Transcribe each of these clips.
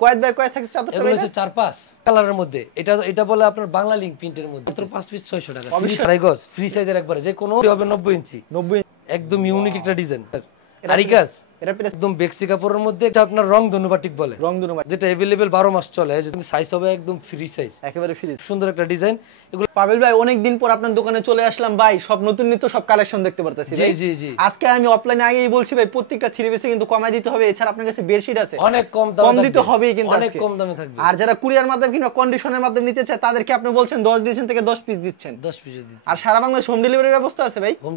কয়েদ by কয়েদ থাকে চাদরটা এগুলো হচ্ছে 4-5 কালারের মধ্যে। এটা এটা বলে আপনার বাংলা লিঙ্ক প্রিন্টের মধ্যে মাত্র 5 পিস 600 টাকা। 3 গজ ফ্রি সাইজের একবারে যে কোনো হবে 90 ইঞ্চি। 90 একদম ইউনিক একটা ডিজাইন। আরিকাস এটা একদম বেক্সি কাপড়ের মধ্যে এটা আপনার রং ধনু বাটিক বলে। রং ধনু যেটা अवेलेबल 12 মাস চলে। যেটা সাইজ হবে একদম ফ্রি সাইজ, একেবারে ফ্রি। সুন্দর একটা ডিজাইন। এগুলো পাবেল ভাই অনেক দিন পর আপনার দোকানে চলে আসলাম ভাই, সব নতুন নিত্য সব কালেকশন দেখতে পারতেছি। জি জি জি। আজকে আমি অফলাইনে আগেই বলছি ভাই প্রত্যেকটা থ্রি পিসে কিন্তু কমাই দিতে হবে। এছাড়া আপনার কাছে বেডশিট আছে অনেক কম দামে কম দিতে হবেই কিন্তু অনেক আজকে কম দামে থাকবে। আর যারা কুরিয়ার মাধ্যমে কিংবা কন্ডিশনের মাধ্যমে নিতে চায় তাদেরকে আপনি বলছেন 10 দিচ্ছেন থেকে 10 পিস দিচ্ছেন। 10 পিস দিচ্ছেন। আর সারা বাংলাদেশ হোম ডেলিভারির ব্যবস্থা আছে ভাই। হোম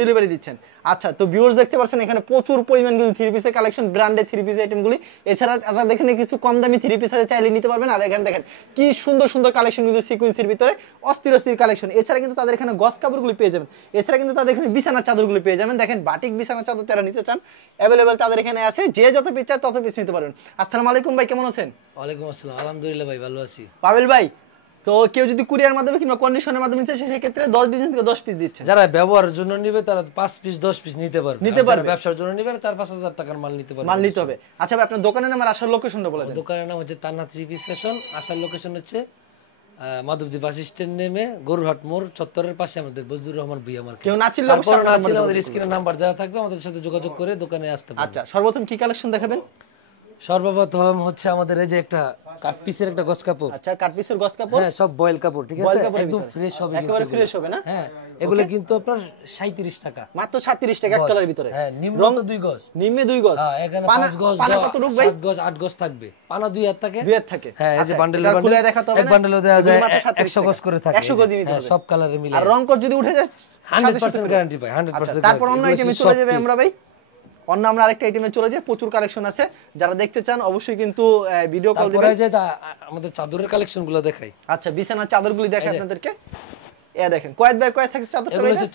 ডেলিভারি দিচ্ছেন। আচ্ছা, তো ভিউয়ার্স দেখতে পাচ্ছেন এখানে প্রচুর পরিমাণ কিন্তু থ্রি পিসের কালেকশন, ব্র্যান্ডেড থ্রি পিস আইটেমগুলি। এছাড়া আপনারা দেখেন কিছু কম দামি থ্রি পিস আছে, চাইলে নিতে পারবেন। আর এখানে দেখেন কি সুন্দর সুন্দর কালেকশন কিন্তু সিকোয়েন্সের ভিতরে অস্থির অস্থির কালেকশন। এছাড়া কিন্তু তাদের এখানে গস কাপড়গুলি পেয়ে যাবেন। এছাড়া কিন্তু তাদের এখানে বিছানার চাদরগুলি পেয়ে যাবেন। দেখেন বাটিক বিছানার চাদর যারা নিতে চান अवेलेबल তাদের এখানে আছে। যে যত পিস চায় তত পিস নিতে পারবেন। আসসালামু আলাইকুম ভাই, কেমন আছেন? ওয়ালাইকুম আসসালাম, আলহামদুলিল্লাহ ভাই ভালো আছি। পাবেল ভাই, তো কেউ যদি কুরিয়ার মাধ্যমে কিংবা কন্ডিশনের মাধ্যমে নিতে চায় সেক্ষেত্রে 10 ডিজাইন থেকে 10 পিস দিচ্ছে। যারা ব্যবহারের জন্য নেবে তারা 5 পিস 10 পিস নিতে পারবে। যারা ব্যবসার জন্য নেবে 4-5 হাজার টাকার মাল নিতে পারবে। মাল নিতে হবে। আচ্ছা ভাই, আপনার দোকানের নাম আর আসার লোকেশনটা বলে দেন। দোকানের নাম হচ্ছে তান্না থ্রি পিস ফ্যাশন। আসার লোকেশন হচ্ছে মাধবদী বাস স্ট্যান্ড নেমে গরুরহাট মোড় চত্বরের পাশে আমাদের বজলুর রহমান ভুইয়া মার্কেট। কেউ না চিনলে অবশ্যই আমাদের স্ক্রিনে নাম্বার দেওয়া থাকবে, আমাদের সাথে যোগাযোগ করে দোকানে আসতে পারবেন। আচ্ছা, সর্বপ্রথম কি কালেকশন দেখাবেন? সর্বপ্রথম হচ্ছে আমাদের এই যে একটা কাট পিসের একটা গস কাপড়। আচ্ছা, কাট পিসের গস কাপড়। হ্যাঁ, সব বয়েল কাপড়, ঠিক আছে, একদম ফ্রেশ হবে, একেবারে ফ্রেশ হবে না? হ্যাঁ, এগুলো কিন্তু আপনার 37 টাকা, মাত্র 37 টাকা এক কালারের ভিতরে। হ্যাঁ, নিম্ন তো 2 গজ, নিম্নে 2 গজ। হ্যাঁ, এখানে 5 গজ, 7 গজ, 8 গজ থাকবে। পানা 2 হাত থাকে, 2 হাত থাকে। হ্যাঁ, এই যে বান্ডেল এক বান্ডেলও দেওয়া যায়, 100 গজ করে থাকে, 100 গজ নিতে হবে সব কালারে মিলে। আর রং কোড যদি উঠে যায় 100% গ্যারান্টি পাই, 100%। তারপর অন্য আইটেমে চলে যাবে আমরা ভাই। অন্য আমরা আরেকটা আইটেমে চলে যাই, প্রচুর কালেকশন আছে। যারা দেখতে চান অবশ্যই কিন্তু ভিডিও কল দিবেন। তারপরে যে আমাদের চাদরের কালেকশনগুলো দেখাই। আচ্ছা, বিছানার চাদরগুলি দেখাই আপনাদেরকে। এ দেখেন কয়েদ বাই কয়েদ থাকে চাদরটা। এগুলো হচ্ছে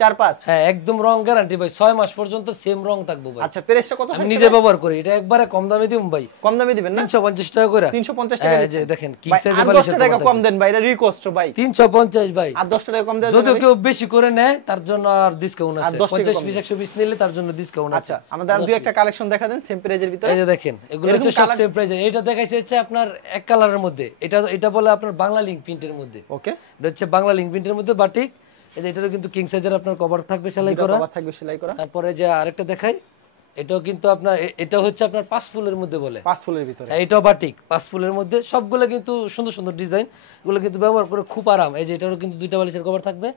4-5। হ্যাঁ, একদম রং গ্যারান্টি ভাই, 6 মাস পর্যন্ত সেম রং থাকবে ভাই। আচ্ছা, প্রাইসটা কত? আমি নিজে ব্যবহার করি, এটা একবারে কম দামে দিম ভাই। কম দামে দিবেন না? 350 টাকা করে। 350 টাকা এই যে দেখেন কিং ভাই, সাইজের 10 টাকা কম দেন ভাই, এটা রিকোয়েস্ট ভাই। 350 ভাই, আর 10 টাকা কম দেন। যদি কেউ বেশি করে নেয় তার জন্য আর ডিসকাউন্ট আছে। 50 পিস 100 পিস নিলে তার জন্য ডিসকাউন্ট আছে। আচ্ছা, আমাদের আর দুই একটা কালেকশন দেখা দেন সেম প্রাইজের ভিতরে। এই যে দেখেন, এগুলো হচ্ছে সব সেম প্রাইজে। এটা দেখাইছে হচ্ছে আপনার এক কালারের মধ্যে। এটা বলে আপনার বাংলা লিঙ্ক প্রিন্টের মধ্যে। ওকে, এটা হচ্ছে বাংলা লিঙ্ক প্রিন্টের মধ্যে বাটিক। এই যে এটারও কিন্তু কিং সাইজের আপনার কভার থাকবে সেলাই করা। তারপরে যে আরেকটা দেখাই, এটাও কিন্তু আপনার, এটা হচ্ছে আপনার 5 ফুলের মধ্যে বলে, 5 ফুলের ভিতরে। এটাও বাটিক 5 ফুলের মধ্যে। সবগুলো কিন্তু সুন্দর সুন্দর ডিজাইন, এগুলো কিন্তু ব্যবহার করে খুব আরাম। এই যে এটারও কিন্তু 2টা বালিশের কভার থাকবে।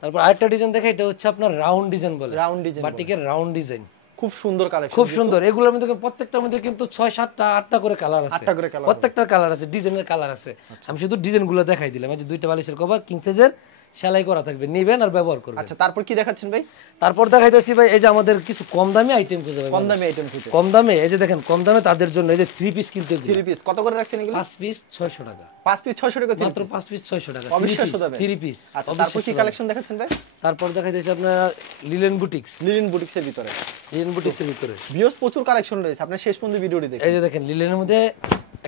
তারপর আরেকটা ডিজাইন দেখাই, এটা হচ্ছে আপনার রাউন্ড ডিজাইন বলে, রাউন্ড ডিজাইন, বাটিকের রাউন্ড ডিজাইন। খুব সুন্দর কালেকশন, খুব সুন্দর। এগুলোর মধ্যে প্রত্যেকটার মধ্যে কিন্তু 6-7টা 8টা করে কালার আছে, প্রত্যেকটার কালার আছে, ডিজাইনের কালার আছে। আমি শুধু ডিজাইনগুলো দেখাই দিলাম। এই যে 2টা বালিশের কভার কিং সাইজের, সেলাই করা থাকবে, নেবেন আর ব্যবহার করবেন। আচ্ছা, তারপর কি দেখাচ্ছেন ভাই? তারপর দেখাইতেছি ভাই, এই যে আমাদের কিছু কম দামি আইটেম খুঁজে পাবেন। কম দামি আইটেম খুঁজে, কম দামে, এই যে দেখেন কম দামে তাদের জন্য এই যে 3 পিস কিনতে। 3 পিস কত করে রাখছেন এগুলো? 5 পিস 600 টাকা। 5 পিস 600 টাকা, মাত্র 5 পিস 600 টাকা। অবিশ্বাস্য দামে 3 পিস। আচ্ছা, তারপর কি কালেকশন দেখাচ্ছেন ভাই? তারপর দেখাইতেছি আপনার লিলেন বুটিক্স। লিলেন বুটিক্সের ভিতরে, লিলেন বুটিক্সের ভিতরে ভিউয়ার্স প্রচুর কালেকশন রয়েছে, আপনি শেষ পর্যন্ত ভিডিওটি দেখুন। এই যে দেখেন লিলেনের মধ্যে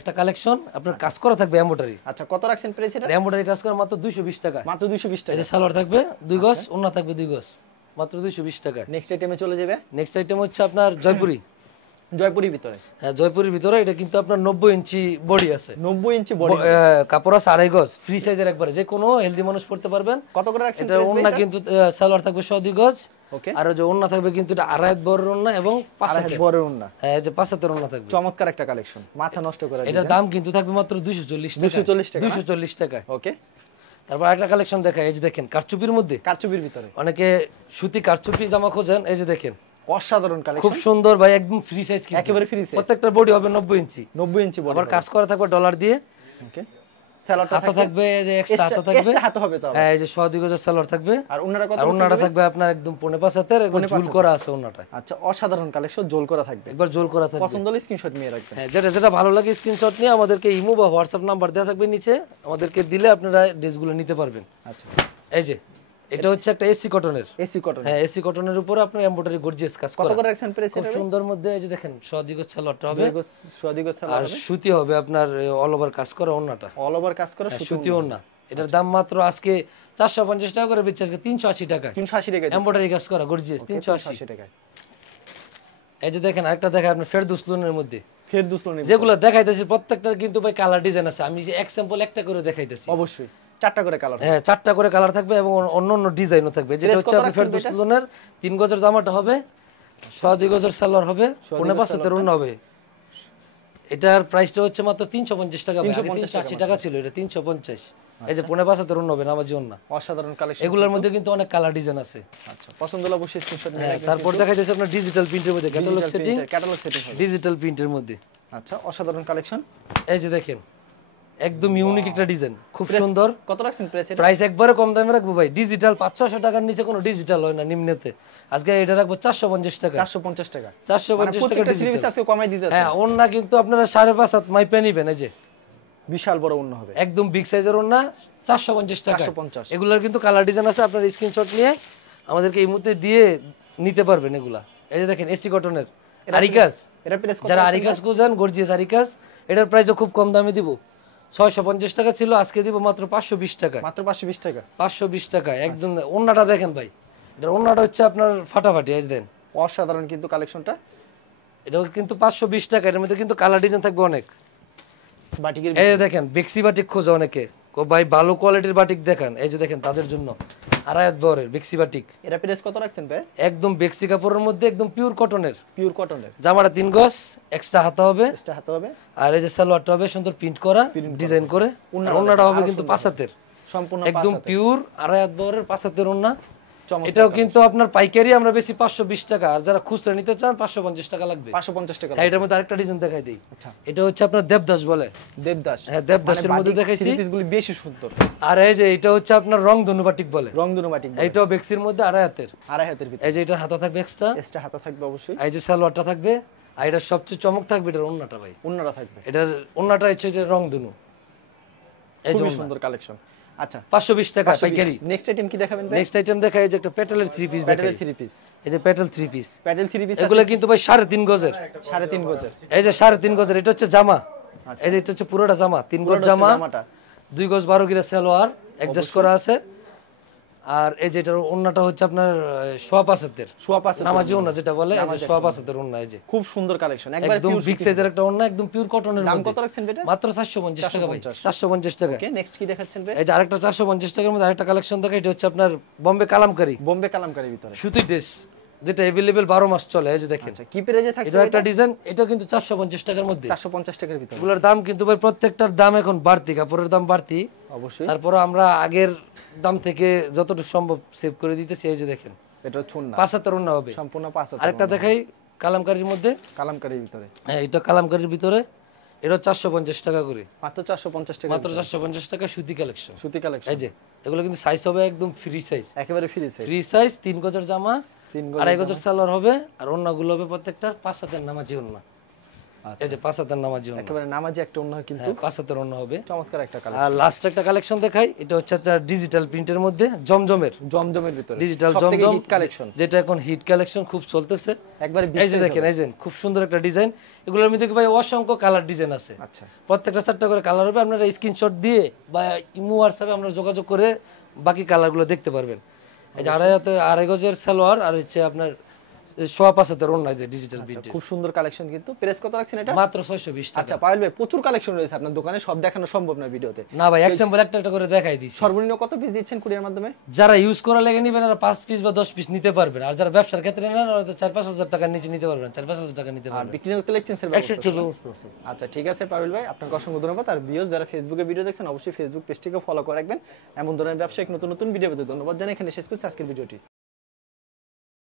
একটা কালেকশন, আপনার কাজ করা থাকবে এমব্রয়ডারি। আচ্ছা, কত রাখছেন প্রাইস এটা? এমব্রয়ডারি কাজ করা মাত্র 220 টাকা। মাত্র 220 টাকা। এই যে সালোয়ার থাকবে 2 গজ, ওন্না থাকবে 2 গজ, মাত্র 220 টাকা। নেক্সট আইটেমে চলে যাবে। নেক্সট আইটেম হচ্ছে আপনার জয়পুরি। জয়পুরির ভিতরে, হ্যাঁ, জয়পুরের ভিতরে। এটা কিন্তু আপনার 90 ইঞ্চি বডি আছে, 90 ইঞ্চি বডি, কাপড় আছে 2.5 গজ, ফ্রি সাইজের একবারে, যে কোনো হেলদি মানুষ পড়তে পারবেন। কত করে রাখছেন এটা? ওন্না কিন্তু সালোয়ার থাকবে 2 গজ, ওকে, আর যে ওন্না থাকবে কিন্তু এটা 2.5 বড় ওন্না এবং 5 বড় ওন্না। হ্যাঁ, যে 5 হাতের ওন্না থাকবে। চমৎকার একটা কালেকশন, মাথা নষ্ট করে দিবেন। এটার দাম কিন্তু থাকবে মাত্র 240 টাকা। 240 টাকা। ওকে, তারপর একটা কালেকশন দেখাই, এই যে দেখেন কারচুপির মধ্যে। কারচুপির ভিতরে অনেকে সুতি কারচুপি জামা খোঁজেন, এই যে দেখেন অসাধারণ কালেকশন, খুব সুন্দর ভাই, একদম ফ্রি সাইজ, একেবারে ফ্রি সাইজ। প্রত্যেকটা বডি হবে 90 ইঞ্চি। 90 ইঞ্চি বডি, আবার কাজ করা থাকবে ডলার দিয়ে। ওকে, সালোয়ারটা থাকবে যে এক্সট্রা হাতা থাকবে, এক্সট্রা হাতা হবে। তাহলে হ্যাঁ, এই যে 2 গজের সালোয়ার থাকবে। আর ওন্নাটা কত? আর ওন্নাটা থাকবে আপনার একদম 5.5 হাতের, এবং ঝুল করা আছে ওন্নাটা। আচ্ছা, অসাধারণ কালেকশন, জোল করা থাকবে, একবার ঝুল করা থাকবে। পছন্দ হলে স্ক্রিনশট নিয়ে রাখবেন। হ্যাঁ, যেটা ভালো লাগে স্ক্রিনশট নিয়ে আমাদেরকে ইমো বা হোয়াটসঅ্যাপ নাম্বার দেওয়া থাকবে নিচে, আমাদেরকে দিলে আপনারা ড্রেসগুলো নিতে পারবেন। আচ্ছা, এই যে এটা হচ্ছে একটা এসি কটনের। এসি কটন, হ্যাঁ, এসি কটনের উপরে আপনার এমব্রয়ডারি গর্জিয়াস কাজ করা। কত করে রাখছেন প্রাইস? খুব সুন্দর মধ্যে, এই যে দেখেন 2 গজ সালোয়ারটা হবে, 2 গজ সালোয়ার আর হবে, সুতি হবে আপনার অল ওভার কাজ করা ওন্নাটা, অল ওভার কাজ করা সুতি ওন্না। এটার দাম মাত্র আজকে 450 টাকা করে বেচছে, আজকে 380 টাকা। 380 টাকা এমব্রয়ডারি কাজ করা গর্জিয়াস, 380 টাকা। এই যে দেখেন আরেকটা দেখায় আপনার ফেরদৌস লোনের মধ্যে। ফেরদৌস লনের যেগুলো দেখাইতেছি প্রত্যেকটার কিন্তু ভাই কালার ডিজাইন আছে, আমি যে এক্সাম্পল একটা করে দেখাইতেছি। অবশ্যই 4টা করে কালার, হ্যাঁ 4টা করে কালার থাকবে এবং অন্য অন্য ডিজাইনও থাকবে। যেটা হচ্ছে আপনি ফেরদৌস লনের 3 গজের জামাটা হবে, 2.5 গজের সালোয়ার হবে, 5.5 ওড়না হবে। এটার প্রাইসটা হচ্ছে মাত্র 350 টাকা, আগে 380 টাকা ছিল, এটা 350। এই যে 5.5 ওড়না হবে, নামাজি ওড়না। অসাধারণ কালেকশন। এগুলোর মধ্যে কিন্তু অনেক কালার ডিজাইন আছে। আচ্ছা, পছন্দ হলে অবশ্যই স্ক্রিনশট নিয়ে রাখবেন। তারপর দেখাইতেছে আপনার ডিজিটাল প্রিন্টের মধ্যে ক্যাটালগ সেটিং, হবে ডিজিটাল প্রিন্টের মধ্যে। আচ্ছা, অসাধারণ কালেকশন। এই যে দেখেন একদম ইউনিক একটা ডিজাইন, খুব সুন্দর। কত রাখছেন প্রাইস? প্রাইস একবারে কম দামে রাখবো ভাই, ডিজিটাল 500 টাকার নিচে কোনো ডিজিটাল হয় না নিম্নতে। আজকে এটা রাখবো 450 টাকা। 450 টাকা, 450 টাকা ডিজিটাল। আজকে কমাই দিতেছে। হ্যাঁ, ওন্না কিন্তু আপনারা 5.5 হাত মাইপে নিবেন। এই যে বিশাল বড় ওন্না হবে, একদম বিগ সাইজের ওন্না, 450 টাকা। 450। এগুলোর কিন্তু কালার ডিজাইন আছে, আপনারা স্ক্রিনশট নিয়ে আমাদেরকে এই মুহূর্তে দিয়ে নিতে পারবেন এগুলা। এই যে দেখেন এসি কটনের আরিকাস, এটা প্রাইস কত? যারা আরিকাস খুঁজেন, গর্জিয়াস আরিকাস, এটার প্রাইসও খুব কম দামে দিব। 650 টাকা ছিল, আজকে দিব মাত্র 520 টাকা। মাত্র 520 টাকা। 520 টাকা একদম। ওন্নাটা দেখেন ভাই, এটার ওন্নাটা হচ্ছে আপনার ফাটাফাটি। এই দেন অসাধারণ কিন্তু কালেকশনটা। এটাও কিন্তু 520 টাকা। এর মধ্যে কিন্তু কালার ডিজাইন থাকবে অনেক। বাটিকের এই যে দেখেন বেক্সি বাটিক খোঁজে অনেকে, ভাই ভালো কোয়ালিটির বাটিক দেখান। এই যে দেখেন তাদের জন্য আড়াইয়াত বরের বেক্সি বাটিক। এটা প্রাইস কত রাখছেন ভাই? একদম বেক্সি কাপড়ের মধ্যে একদম পিওর কটনের। পিওর কটনের জামাটা 3 গজ, এক্সট্রা হাতা হবে, এক্সট্রা হাতে হবে। আর এই যে সালোয়ারটা হবে সুন্দর প্রিন্ট করা, ডিজাইন করে। ওন্নাটা হবে কিন্তু 5 হাতের, সম্পূর্ণ একদম পিওর আড়াইয়াত বরের 5 হাতের ওন্না। চমৎকার। এটাও কিন্তু আপনার পাইকারি আমরা বেশি 520 টাকা, আর যারা খুচরা নিতে চান 550 টাকা লাগবে। 550 টাকা। হ্যাঁ, এটার মধ্যে আরেকটা ডিজাইন দেখাই দেই। আচ্ছা, এটা হচ্ছে আপনার দেবদাস বলে। দেবদাস। হ্যাঁ, দেবদাসের মধ্যে দেখাইছি। পিসগুলি বেশি সুন্দর। আর এই যে এটা হচ্ছে আপনার রংধনু বাটিক বলে। রংধনু বাটিক, এইটাও বেক্সির মধ্যে আড়াই হাতের। আড়াই হাতের ভিতরে। এই যে এটার হাতা থাকবে এক্সট্রা, এক্সট্রা হাতা থাকবে অবশ্যই। এই যে সালোয়ারটা থাকবে, আর এটার সবচেয়ে চমক থাকবে এটার ওন্নাটা ভাই। ওন্নাটা থাকবে, এটার ওন্নাটা হচ্ছে এটা রংধনু। এই যে খুবই সুন্দর কালেকশন। আচ্ছা, 520 টাকা পাইকারি। নেক্সট আইটেম কি দেখাবেন ভাই? নেক্সট আইটেম দেখাই, এই যে একটা প্যাটেলের 3 পিস দেখাই। প্যাটেল 3 পিস। এই যে প্যাটেল 3 পিস, প্যাটেল 3 পিস এগুলো কিন্তু ভাই 3.5 গজের। 3.5 গজের। এই যে 3.5 গজের, এটা হচ্ছে জামা। এই যে এটা হচ্ছে পুরোটা জামা, 3 গজ জামা, 2 গজ 12 গিরা সালোয়ার অ্যাডজাস্ট করা আছে। আর এই যে এটার ওন্নাটা হচ্ছে আপনার সোয়া 5 হাতের, নামাজি ওন্না যেটা বলে, এই যে সোয়া 5 হাতের ওন্না। এই যে খুব সুন্দর কালেকশন, একবার একদম বিগ সাইজের একটা ওন্না, একদম পিওর কটনের। দাম কত রাখছেন বেটা? মাত্র 450 টাকা ভাই, 450 টাকা। ওকে, নেক্সট কি দেখাচ্ছেন ভাই? এই যে আরেকটা 450 টাকার মধ্যে আরেকটা কালেকশন দেখা, এটা হচ্ছে আপনার বোম্বে কালামকারী। বোম্বে কালামকারীর ভিতরে সুতি ড্রেস, যেটা अवेलेबल 12 মাস চলে। এই যে দেখেন, আচ্ছা, কি প্রাইসে থাকছে এটা একটা ডিজাইন, এটা কিন্তু 450 টাকার মধ্যে। 450 টাকার ভিতরে। এগুলোর দাম কিন্তু ভাই প্রত্যেকটার দাম এখন বাড়তি, কাপড়ের দাম বাড়তি অবশ্যই। তারপর আমরা আগের দাম থেকে যতটুকু সম্ভব সেভ করে দিতেছি। এই যে দেখেন, এটা ছুন্না 5 হাতের ওন্না হবে সম্পূর্ণ 5 হাজার। আরেকটা দেখাই কালামকারীর মধ্যে, কালামকারীর ভিতরে। হ্যাঁ এটা কালামকারীর ভিতরে, এটা 450 টাকা করে। মাত্র 450 টাকা, মাত্র 450 টাকা সুতি কালেকশন। সুতি কালেকশন। এই যে এগুলো কিন্তু সাইজ হবে একদম ফ্রি সাইজ, একেবারে ফ্রি সাইজ। Free size. 3 গজের জামা, 3 2.5 গজের সালোয়ার হবে, আর ওন্নাগুলো হবে প্রত্যেকটা 5 হাতের নামাজি ওন্না। এই যে 5 হাতের নামাজি ওন্না, একেবারে নামাজি একটা ওন্না কিন্তু 5 হাতের ওন্না হবে। চমৎকার একটা কালেকশন। আর লাস্ট একটা কালেকশন দেখাই, এটা হচ্ছে একটা ডিজিটাল প্রিন্টের মধ্যে জমজমের, জমজমের ভিতরে ডিজিটাল সবথেকে জমজম হিট কালেকশন, যেটা এখন হিট কালেকশন খুব চলতেছে। একবারে এই যে দেখেন, এই যে খুব সুন্দর একটা ডিজাইন। এগুলোর মধ্যে ভাই অসংখ্য কালার ডিজাইন আছে। আচ্ছা, প্রত্যেকটা 4টা করে কালার হবে, আপনারা স্ক্রিনশট দিয়ে বা ইমো হোয়াটসঅ্যাপে আমরা যোগাযোগ করে বাকি কালারগুলো দেখতে পারবেন। এই যে 2.5 গজের সালোয়ার, আর হচ্ছে আপনার সোয়া 5 হাতের ওন্না, যে ডিজিটাল প্রিন্ট। খুব সুন্দর কালেকশন কিন্তু। প্রাইস কত রাখছেন এটা? মাত্র 620 টাকা। আচ্ছা পায়েল ভাই, প্রচুর কালেকশন রয়েছে আপনার দোকানে, সব দেখানো সম্ভব না ভিডিওতে। না ভাই, এক্সাম্পল একটা একটা করে দেখাই দিছি। সর্বনিম্ন কত পিস দিচ্ছেন কুরিয়ার মাধ্যমে? যারা ইউজ করা লেগে নিবেন আর 5 পিস বা 10 পিস নিতে পারবেন, আর যারা ব্যবসার ক্ষেত্রে নেন ওরা 4-5 হাজার টাকার নিচে নিতে পারবেন, 4-5 হাজার টাকা নিতে আর পারবেন। বিক্রি করতে লাইসেন্সের ব্যবস্থা আছে। আচ্ছা ঠিক আছে পায়েল ভাই, আপনাকে অসংখ্য ধন্যবাদ। আর ভিউয়ার্স যারা ফেসবুকে ভিডিও দেখছেন, অবশ্যই ফেসবুক পেজটিকে ফলো করে রাখবেন। এমন ধরনের ব্যবসায়িক নতুন নতুন ভিডিও পেতে ধন্যবাদ জানাই এখানে শেষ করছি আজকের ভিডিওটি।